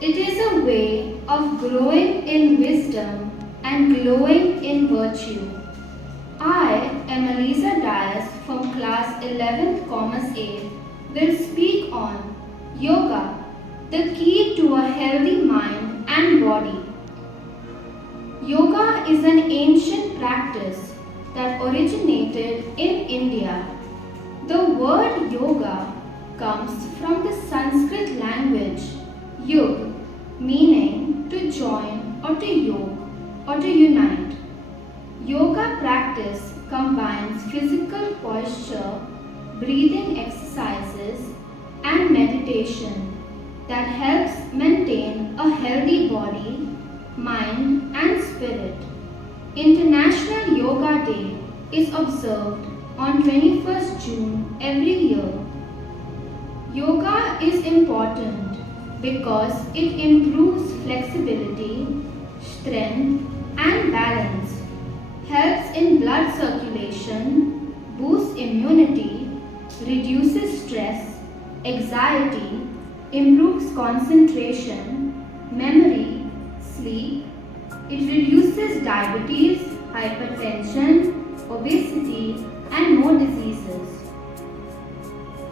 It is a way of growing in wisdom and glowing in virtue. I am Elisa Dias from class 11th Commerce A will speak on yoga, the key to a healthy mind and body. Yoga is an ancient practice that originated in India. The word yoga comes from the Sanskrit language yug, meaning to join or to yoke or to unite. Yoga practice combines physical posture, breathing exercises, and meditation that helps maintain a healthy body, mind, and spirit. International Yoga Day is observed on 21st June every year. Yoga is important because it improves flexibility, strength, and balance, helps in blood circulation, boosts immunity, reduces stress, anxiety, improves concentration, memory, sleep. It reduces diabetes, hypertension, obesity, and more diseases.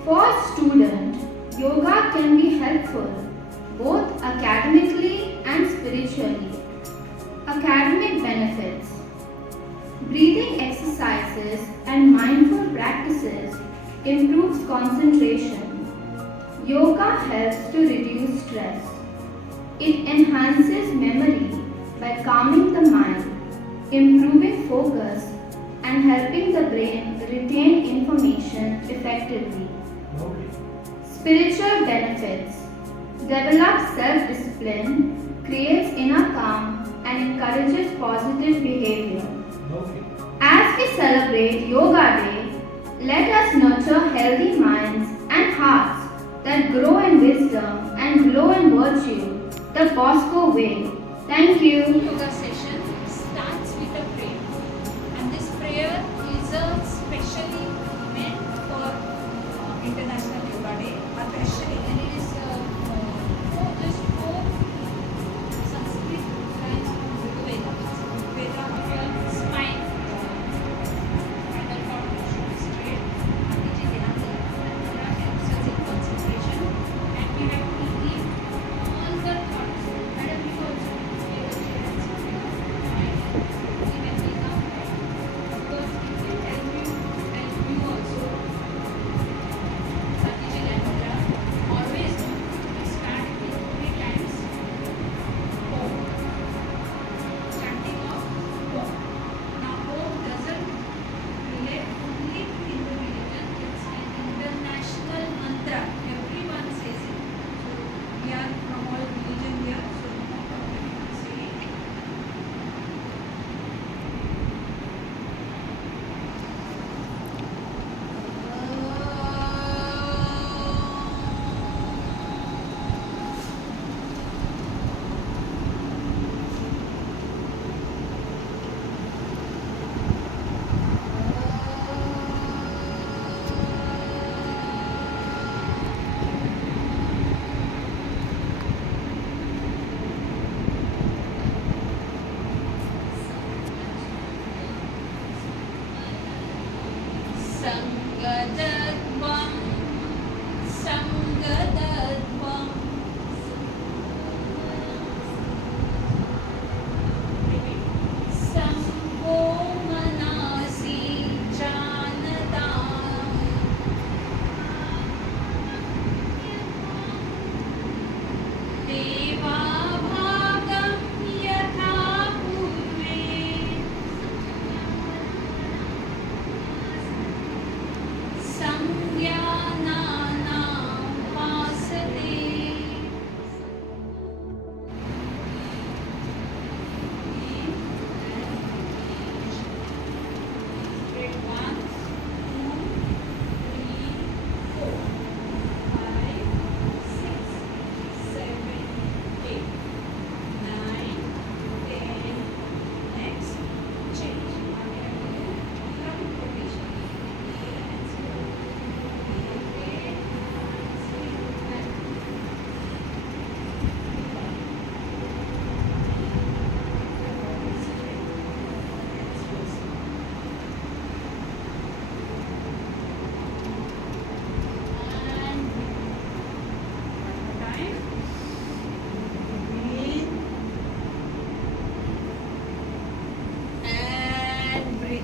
For students, yoga can be helpful both academically and spiritually. Academic benefits. Breathing exercises and mindful practices improves concentration. Yoga helps to reduce stress. It enhances memory by calming the mind, improving focus, and helping the brain retain information effectively. Spiritual benefits. Develops self-discipline, creates inner calm, and encourages positive behavior. As we celebrate Yoga Day, let us nurture healthy minds and hearts that grow in wisdom and glow in virtue, the Bosco way. Thank you. Yoga session starts with a prayer, and this prayer is specially meant for International Yoga Day, especially, and it is just four Sanskrit lines from Rigveda. Rigveda means spine, spinal cord should be straight, Nandiji Dhyana helps us in concentration, and we have to keep all the thoughts. Madam, you also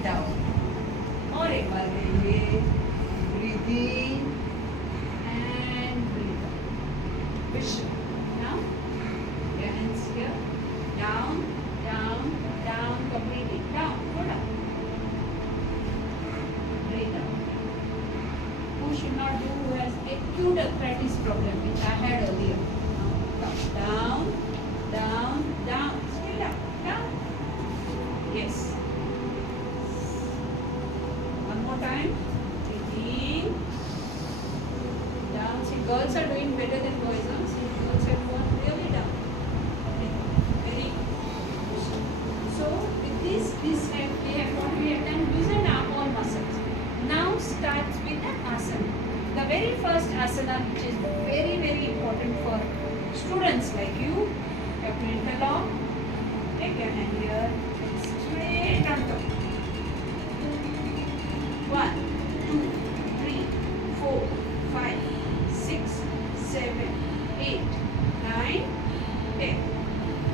out. और एक बार करिए, breathe in and breathe out. Vishnu. Now, your hands here, down, down, down, completely down, go down. Breathe out. Who should not do, who has acute arthritis problem, which I had earlier. Now, down, down, down, still down, down. Yes. One more time. Breathing. Down. See, girls are doing better than boys. Huh? See, girls have gone really down. Very good. So, with this we have what we have done, loosen our all muscles. Now starts with the asana. The very first asana, which is very, very important for students like you, have to interlock. Take your hand here, straight on top. 1, 2, 3, 4, 5, 6, 7, 8, 9, 10.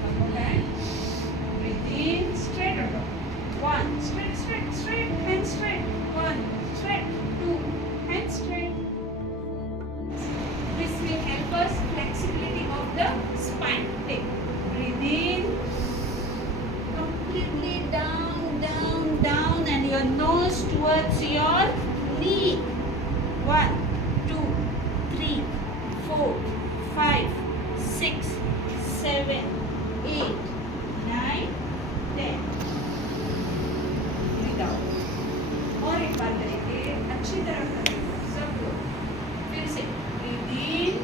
One more time. Breathe in, straight on top. 1, straight, straight, straight, hand straight. 1, straight. 2, hand straight. This will help us flexibility of the spine. Take. Breathe in. Completely down, down, down, and your nose towards your knee. 1, 2, 3, 4, 5, 6, 7, 8, 9, 10. Breathe out. और एक बार करेंगे, अच्छी तरह करेंगे सब लोग. फिर से breathe in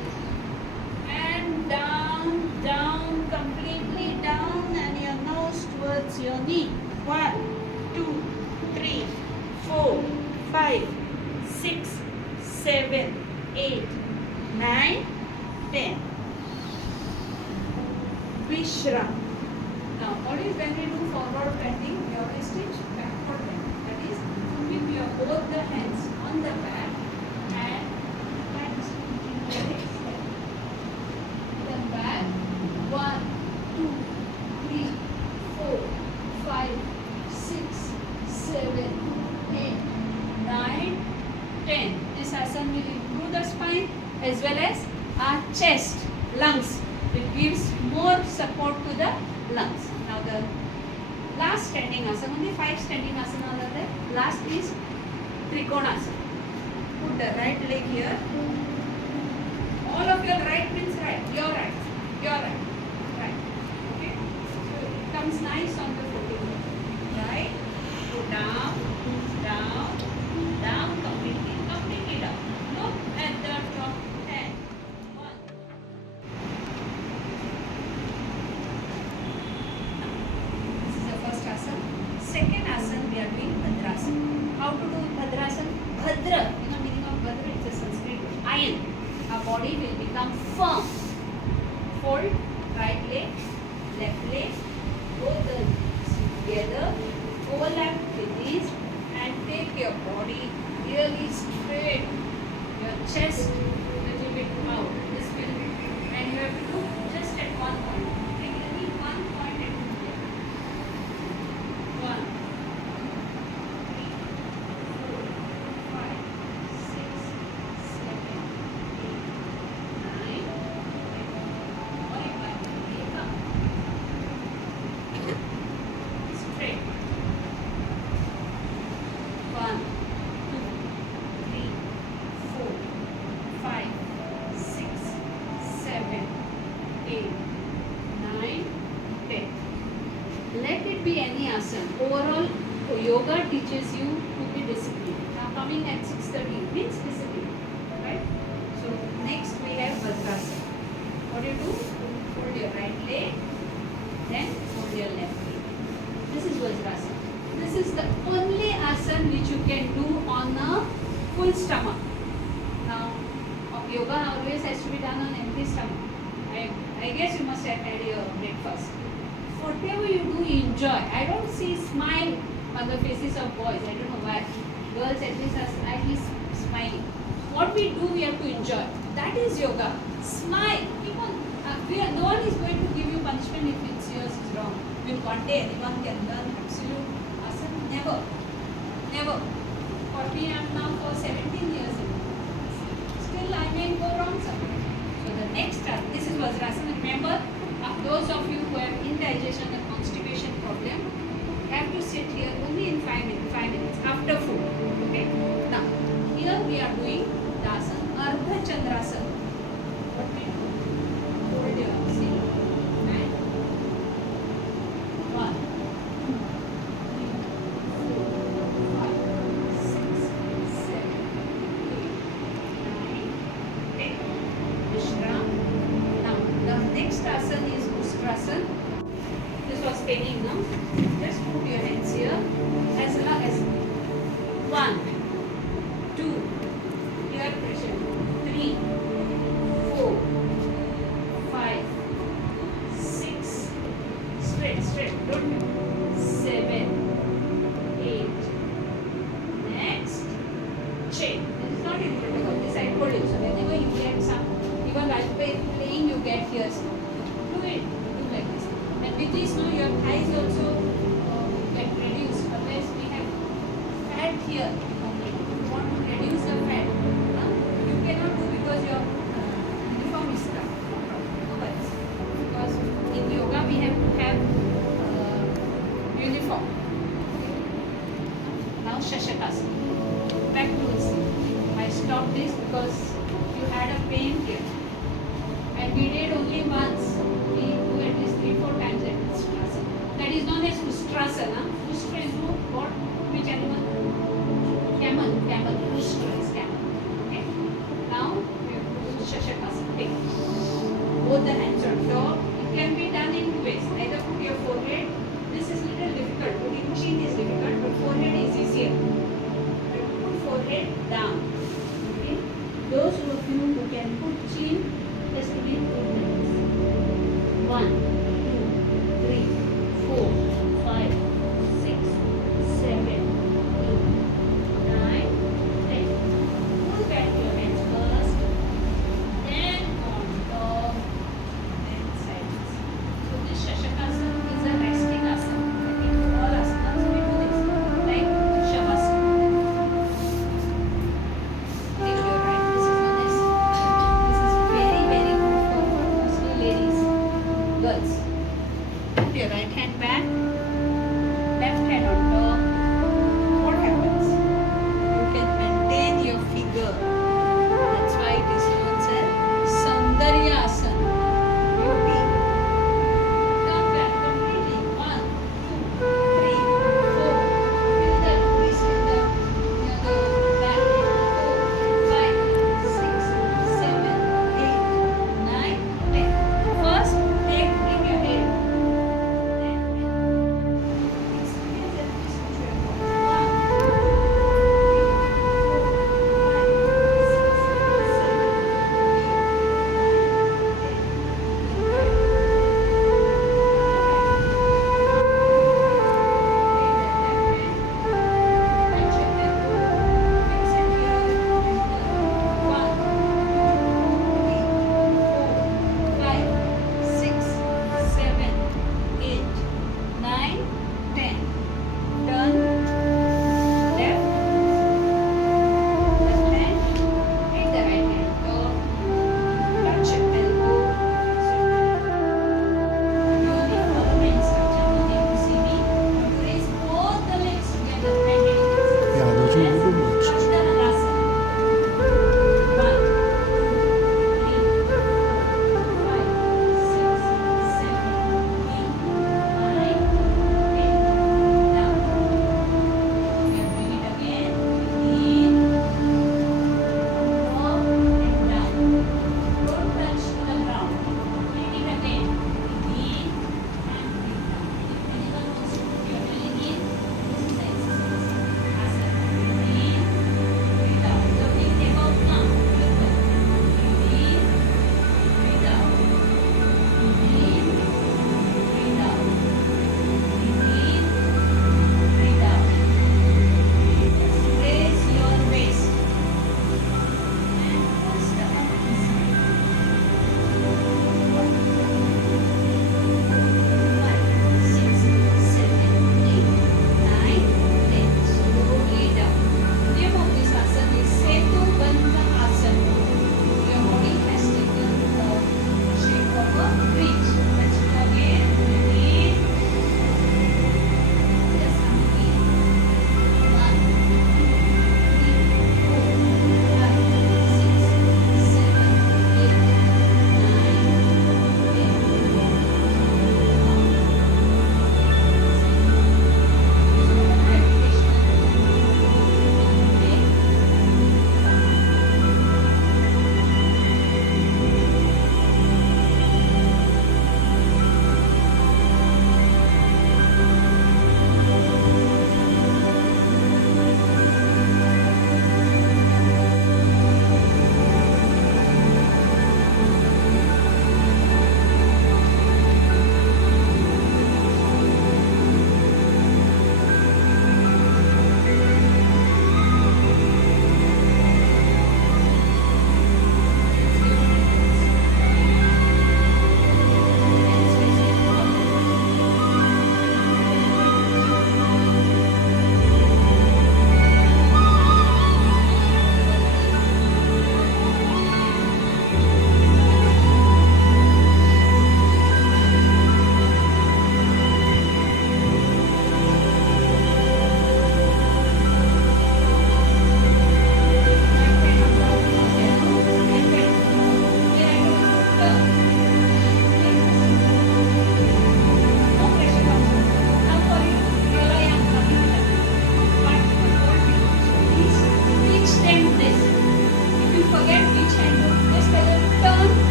and down, down, completely down, and your nose towards your knee. 1, 2, 3, 4, 5, 6, 7, 8, 9, 10. Vishram. Now, what is when we do forward bending? We always teach backward bending. That is, keep your both the hands on the back and back is then back. 1, 2, 3, 4, 5, 6, 7, 8, 9, 10. This asana will improve the spine as well as our chest, lungs. It gives more support to the lungs. Now the last standing asana, only 5 standing asanas are there. Last is Trikonasana. Put the right leg here. All of your right means right. Your right. Your right. Right. Okay. So it comes nice on the footing. Right. Go down, down, down, completely, completely down. Look at the top hand. 1. This is the first asana. Second asana we are doing Bhadrasana. How to do Bhadrasana? Bhadra, you know meaning of Bhadra, it's a Sanskrit word. Iron. Our body will become firm. Fold right leg, left leg, both the knees together, overlap with these, and take your body really straight. Your chest a little bit out. This will, and you have to do just at one point. Take only one point and do it. 1, 3, 4, 5, 6, 7, 8, 9, 10. Or if I take up straight. 1, 2, 3, 4, 5, 6, 7, 8, 9, 10. Let it be any asana. Overall, yoga teaches you to be disciplined. Now coming at 6:30 means discipline, right? So next we have Vajrasana. What do you do? Hold your right leg, then hold your left leg. This is Vajrasana. This is the only asana which you can do on a full stomach. Now, yoga always has to be done on empty stomach. I guess you must have had your breakfast. Whatever you do, enjoy. I don't see smile on the faces of boys. I don't know why. Girls at least are slightly smiling. What we do, we have to enjoy. That is yoga. Smile. Keep on. No one is going to give you punishment if it's yours is wrong. Will one day anyone can learn absolute asana? Never. Never. For me, I am now for 17 years in this. Still, I may go wrong somewhere. So the next task, this is Vajrasana. Remember, those of you who have indigestion or constipation problem, have to sit here only in 5 minutes after food. Okay. Now, here we are doing the asana Ardha Chandrasana. What we do? Hold your arms in and 1, 2, 3, 4, 5, 6, 7, 8, 9, 10. Vishram. Now, the next asana is Ustrasana. This was spinning now. Just put your hands here as long as 1, 2, here pressure, 3, 4, 5, 6, straight, don't move, 7, 8, next, chain. This is not in protocol, this I told you. So whenever you get some, even while playing you get here, do it, do like this. And with this now your thighs also get reduced. Otherwise we have fat here. If you want to reduce the fat, you cannot do because your uniform is stuck. No worries. Because in yoga we have to have uniform. Now Shashakasana. Back to this. I stopped this because you had a pain here. And we did only once. We do at least 3-4 times at Ustrasana. That is known as Ustrasana. Ustra is what? Which animal? Camel. Ustra is camel. Okay. Now we have to do Shashakasana. Take both the hands on top. It can be done in 2 ways. Either put your forehead. This is little difficult. Putting chin is difficult, but forehead is easier. Put forehead down. Okay. Those of you who can put chin, has to be 2 minutes. 1, 2, 3, 4, 5, 6, 7, 8, 9, 10. Pull back your hands first, then on top, then sides. So this Shashakasana is a resting asana. I think all asanas we do this, like Shavasana. Take your right. This is known as, this is very, very good for mostly ladies, girls.